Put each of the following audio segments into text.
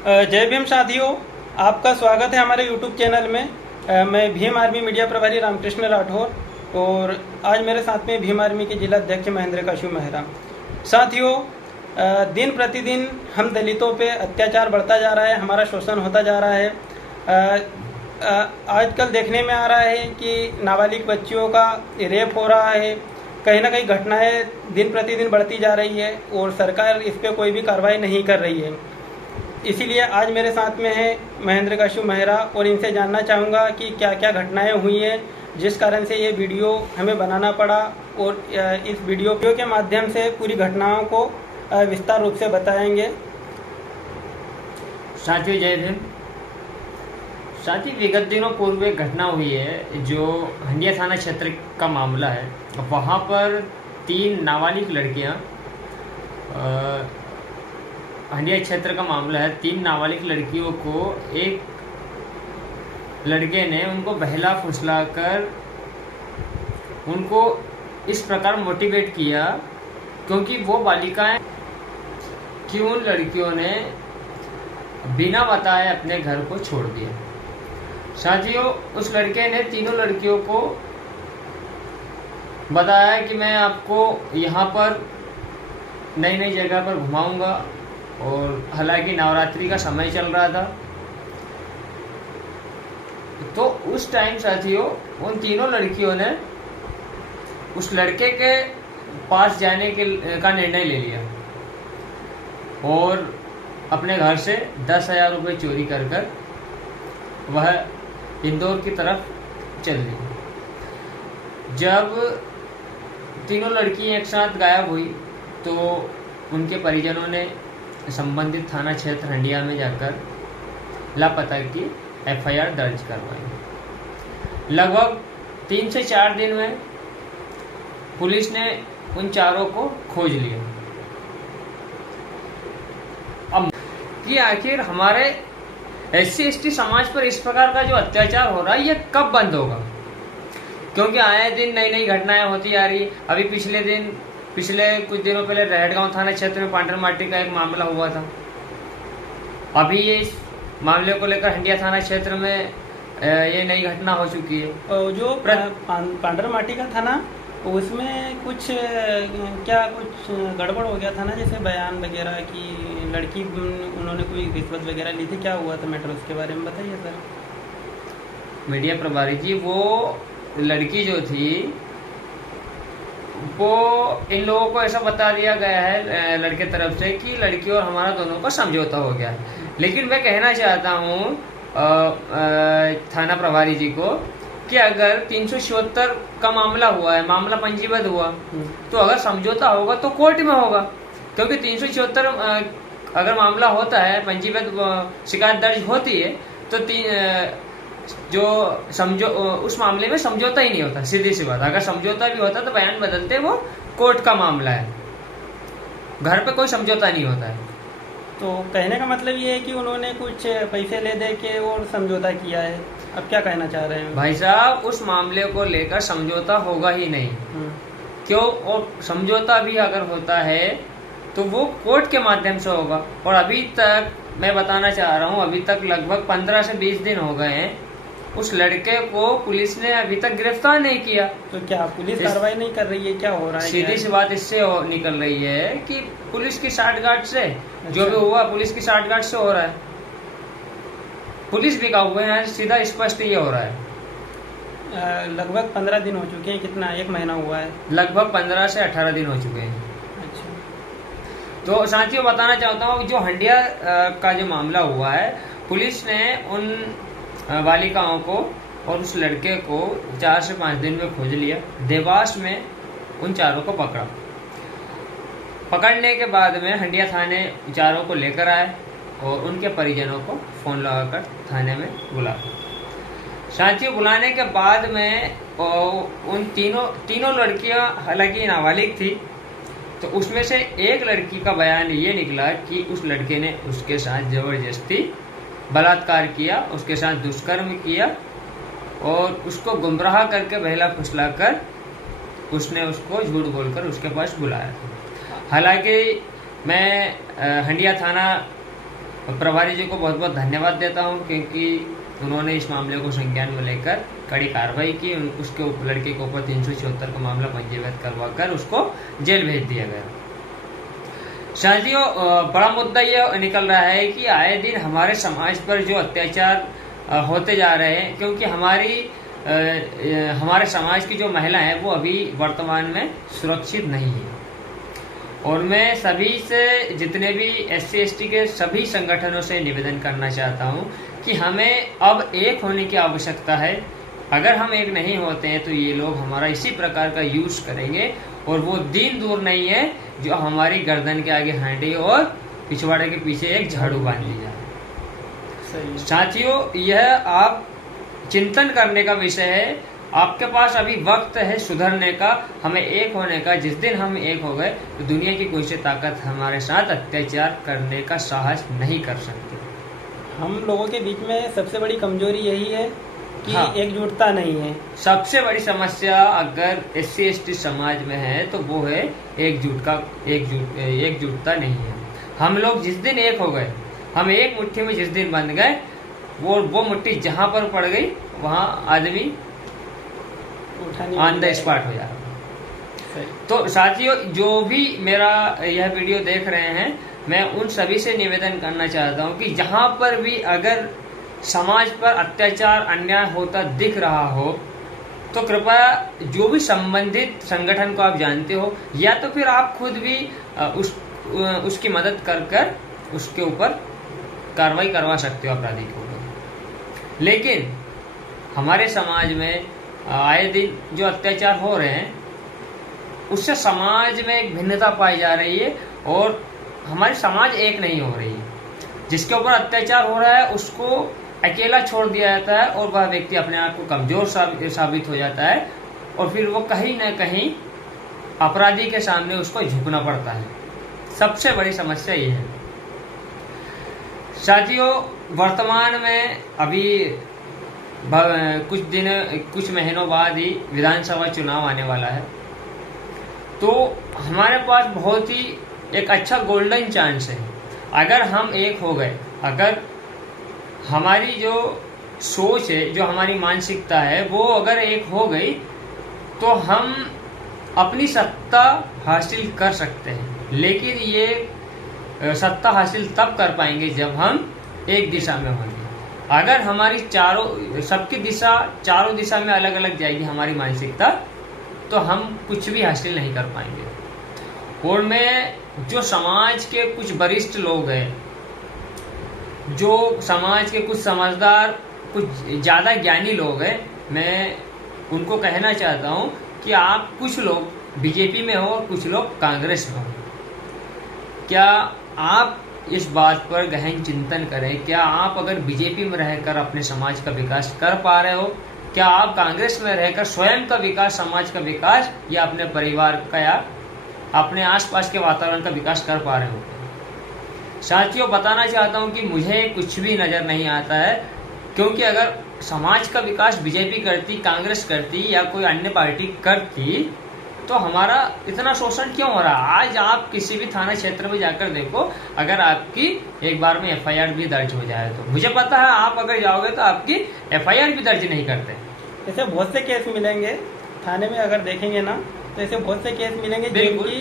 जय भीम साथियों, आपका स्वागत है हमारे YouTube चैनल में। मैं भीम आर्मी मीडिया प्रभारी रामकृष्ण राठौर और आज मेरे साथ में भीम आर्मी के जिला अध्यक्ष महेंद्र काशु मेहरा। साथियों, दिन प्रतिदिन हम दलितों पे अत्याचार बढ़ता जा रहा है, हमारा शोषण होता जा रहा है। आजकल देखने में आ रहा है कि नाबालिग बच्चियों का रेप हो रहा है। कहीं ना कहीं घटनाएं दिन प्रतिदिन बढ़ती जा रही है और सरकार इस पर कोई भी कार्रवाई नहीं कर रही है। इसीलिए आज मेरे साथ में है महेंद्र काशु मेहरा और इनसे जानना चाहूँगा कि क्या क्या घटनाएं हुई हैं जिस कारण से ये वीडियो हमें बनाना पड़ा, और इस वीडियो के माध्यम से पूरी घटनाओं को विस्तार रूप से बताएंगे। साथियों जय भीम। साथी, विगत दिनों पूर्व एक घटना हुई है जो हंडिया थाना क्षेत्र का मामला है। वहाँ पर 3 नाबालिग लड़कियाँ, हंडिया क्षेत्र का मामला है, 3 नाबालिग लड़कियों को एक लड़के ने उनको बहला फुसला कर उनको इस प्रकार मोटिवेट किया क्योंकि वो बालिकाएं कि उन लड़कियों ने बिना बताए अपने घर को छोड़ दिया। साथियों, उस लड़के ने तीनों लड़कियों को बताया कि मैं आपको यहाँ पर नई नई जगह पर घुमाऊंगा, और हालांकि नवरात्रि का समय चल रहा था। तो उस टाइम साथियों उन तीनों लड़कियों ने उस लड़के के पास जाने का निर्णय ले लिया और अपने घर से 10,000 रुपये चोरी कर वह इंदौर की तरफ चल दी। जब तीनों लड़की एक साथ गायब हुई तो उनके परिजनों ने संबंधित थाना क्षेत्र हंडिया में जाकर लापता की FIR दर्ज करवाई। लगभग 3 से 4 दिन में पुलिस ने उन चारों को खोज लिया। अब कि आखिर हमारे SC ST समाज पर इस प्रकार का जो अत्याचार हो रहा है ये कब बंद होगा, क्योंकि आए दिन नई नई घटनाएं होती आ रही। अभी पिछले कुछ दिनों पहले रहटगांव थाना क्षेत्र में पांडर माटी का एक मामला हुआ था। अभी ये इस मामले को लेकर हंडिया थाना क्षेत्र में ये नई घटना हो चुकी है। जो पांडर माटी का था ना, उसमें कुछ गड़बड़ हो गया था ना, जैसे बयान वगैरह की लड़की उन्होंने कोई रिश्वत वगैरह ली थी। क्या हुआ था मैटर, उसके बारे में बताइए सर। मीडिया प्रभारी जी, वो लड़की जो थी वो इन लोगों को ऐसा बता दिया गया है लड़के तरफ से कि लड़की और हमारा दोनों का समझौता हो गया है। लेकिन मैं कहना चाहता हूँ थाना प्रभारी जी को कि अगर 376 का मामला हुआ है, मामला पंजीबद्ध हुआ, तो अगर समझौता होगा तो कोर्ट में होगा, क्योंकि 376 अगर मामला होता है, पंजीबद्ध शिकायत दर्ज होती है, तो उस मामले में समझौता ही नहीं होता। सीधी सी बात, अगर समझौता भी होता तो बयान बदलते, वो कोर्ट का मामला है, घर पे कोई समझौता नहीं होता है। तो कहने का मतलब ये है कि उन्होंने कुछ पैसे ले दे के और समझौता किया है। अब क्या कहना चाह रहे हैं भाई साहब? उस मामले को लेकर समझौता होगा ही नहीं। क्यों? और समझौता भी अगर होता है तो वो कोर्ट के माध्यम से होगा। और अभी तक मैं बताना चाह रहा हूँ, अभी तक लगभग 15 से 20 दिन हो गए हैं, उस लड़के को पुलिस ने अभी तक गिरफ्तार नहीं किया। तो क्या पुलिस कार्रवाई नहीं कर रही है? क्या हो रहा है? सीधी सी बात इससे निकल रही है कि पुलिस की साठगांठ से जो भी हुआ, पुलिस की साठगांठ से हो रहा है। पुलिस भी काबू है, सीधा स्पष्ट ये हो रहा है। लगभग 15 दिन हो चुके हैं। कितना, 1 महीना हुआ है? लगभग 15 से 18 दिन हो चुके हैं। अच्छा। तो साथियों बताना चाहता हूँ, जो हंडिया का जो मामला हुआ है, पुलिस ने उन बालिकाओं को और उस लड़के को 4 से 5 दिन में खोज लिया। देवास में उन चारों को पकड़ने के बाद में हंडिया थाने चारों को लेकर आए और उनके परिजनों को फोन लगाकर थाने में बुलाया। साथियों, बुलाने के बाद में उन तीनों लड़कियां हालांकि नाबालिग थी, तो उसमें से एक लड़की का बयान ये निकला कि उस लड़के ने उसके साथ जबरदस्ती बलात्कार किया, उसके साथ दुष्कर्म किया और उसको गुमराह करके बहला फुसला कर उसने उसको झूठ बोलकर उसके पास बुलाया। हालांकि मैं हंडिया थाना प्रभारी जी को बहुत बहुत धन्यवाद देता हूँ, क्योंकि उन्होंने इस मामले को संज्ञान में लेकर कड़ी कार्रवाई की। उसके लड़के के ऊपर 376 का मामला पंजीबद्ध करवाकर उसको जेल भेज दिया गया। साथियों, बड़ा मुद्दा यह निकल रहा है कि आए दिन हमारे समाज पर जो अत्याचार होते जा रहे हैं, क्योंकि हमारे समाज की जो महिला है वो अभी वर्तमान में सुरक्षित नहीं है। और मैं सभी से, जितने भी SC ST के सभी संगठनों से निवेदन करना चाहता हूं कि हमें अब एक होने की आवश्यकता है। अगर हम एक नहीं होते हैं तो ये लोग हमारा इसी प्रकार का यूज करेंगे, और वो दिन दूर नहीं है जो हमारी गर्दन के आगे हांडी और पिछवाड़े के पीछे एक झाड़ू बांध ली जाए। साथियों, यह आप चिंतन करने का विषय है। आपके पास अभी वक्त है सुधरने का, हमें एक होने का। जिस दिन हम एक हो गए तो दुनिया की कोई सी ताकत हमारे साथ अत्याचार करने का साहस नहीं कर सकती। हम लोगों के बीच में सबसे बड़ी कमजोरी यही है कि हाँ, एकजुटता नहीं है। सबसे बड़ी समस्या अगर SC ST समाज में है तो वो है एकजुटता नहीं है। हम लोग जिस दिन एक हो गए, हम एक मुट्ठी में जिस दिन बंध गए, वो मुट्ठी जहां पर पड़ गई वहां आदमी ऑन द स्पॉट हो जाएगा। तो साथियों, जो भी मेरा यह वीडियो देख रहे हैं, मैं उन सभी से निवेदन करना चाहता हूं कि जहां पर भी अगर समाज पर अत्याचार अन्याय होता दिख रहा हो तो कृपया जो भी संबंधित संगठन को आप जानते हो, या तो फिर आप खुद भी उसकी मदद कर उसके ऊपर कार्रवाई करवा सकते हो अपराधी के ऊपर। लेकिन हमारे समाज में आए दिन जो अत्याचार हो रहे हैं उससे समाज में एक भिन्नता पाई जा रही है, और हमारी समाज एक नहीं हो रही है। जिसके ऊपर अत्याचार हो रहा है उसको अकेला छोड़ दिया जाता है, और वह व्यक्ति अपने आप को कमजोर साबित हो जाता है, और फिर वो कहीं ना कहीं अपराधी के सामने उसको झुकना पड़ता है। सबसे बड़ी समस्या ये है। साथियों, वर्तमान में अभी कुछ महीनों बाद ही विधानसभा चुनाव आने वाला है, तो हमारे पास बहुत ही एक अच्छा गोल्डन चांस है। अगर हम एक हो गए, अगर हमारी जो सोच है, जो हमारी मानसिकता है, वो अगर एक हो गई तो हम अपनी सत्ता हासिल कर सकते हैं। लेकिन ये सत्ता हासिल तब कर पाएंगे जब हम एक दिशा में होंगे। अगर हमारी सबकी दिशा चारों दिशा में अलग अलग जाएगी हमारी मानसिकता, तो हम कुछ भी हासिल नहीं कर पाएंगे। और मैं जो समाज के कुछ वरिष्ठ लोग हैं, जो समाज के कुछ समझदार, कुछ ज़्यादा ज्ञानी लोग हैं, मैं उनको कहना चाहता हूं कि आप कुछ लोग बीजेपी में हो और कुछ लोग कांग्रेस में हो। क्या आप इस बात पर गहन चिंतन करें। क्या आप अगर बीजेपी में रहकर अपने समाज का विकास कर पा रहे हो? क्या आप कांग्रेस में रहकर स्वयं का विकास, समाज का विकास, या अपने परिवार का या अपने आसपास के वातावरण का विकास कर पा रहे हो? साथियों, बताना चाहता हूं कि मुझे कुछ भी नजर नहीं आता है, क्योंकि अगर समाज का विकास बीजेपी करती, कांग्रेस करती या कोई अन्य पार्टी करती तो हमारा इतना शोषण क्यों हो रहा है? आज आप किसी भी थाना क्षेत्र में जाकर देखो, अगर आपकी एक बार में FIR भी दर्ज हो जाए तो मुझे पता है आप अगर जाओगे तो आपकी FIR भी दर्ज नहीं करते। ऐसे बहुत से केस मिलेंगे थाने में, अगर देखेंगे ना तो ऐसे बहुत से केस मिलेंगे जिनकी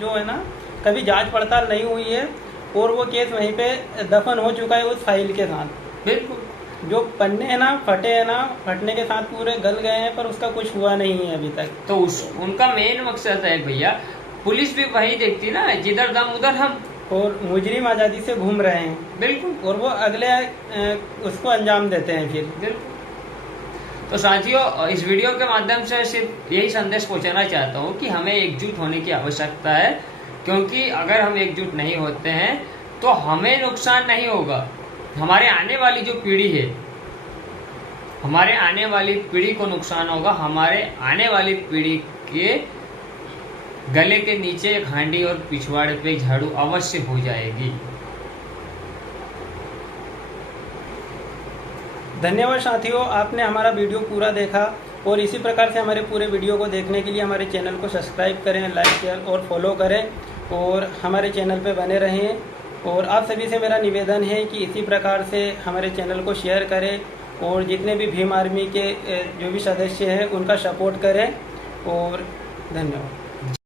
जो है ना कभी जांच पड़ताल नहीं हुई है, और वो केस वहीं पे दफन हो चुका है उस फाइल के साथ। बिल्कुल, जो पन्ने हैं ना, फटे हैं ना, फटने के साथ पूरे गल गए हैं, पर उसका कुछ हुआ नहीं है अभी तक। तो उनका मेन मकसद है भैया, पुलिस भी वही देखती ना, जिधर दम उधर हम, और मुजरिम आजादी से घूम रहे हैं। बिल्कुल, और वो अगले उसको अंजाम देते हैं फिर। बिल्कुल। तो साथियों, इस वीडियो के माध्यम से सिर्फ यही संदेश पहुंचाना चाहता हूं कि हमें एकजुट होने की आवश्यकता है, क्योंकि अगर हम एकजुट नहीं होते हैं तो हमें नुकसान नहीं होगा, हमारे आने वाली जो पीढ़ी है, हमारे आने वाली पीढ़ी को नुकसान होगा। हमारे आने वाली पीढ़ी के गले के नीचे एक हांडी और पिछवाड़े पे झाड़ू अवश्य हो जाएगी। धन्यवाद साथियों, आपने हमारा वीडियो पूरा देखा, और इसी प्रकार से हमारे पूरे वीडियो को देखने के लिए हमारे चैनल को सब्सक्राइब करें, लाइक शेयर और फॉलो करें, और हमारे चैनल पे बने रहें। और आप सभी से मेरा निवेदन है कि इसी प्रकार से हमारे चैनल को शेयर करें और जितने भी भीम आर्मी के जो भी सदस्य हैं उनका सपोर्ट करें और धन्यवाद।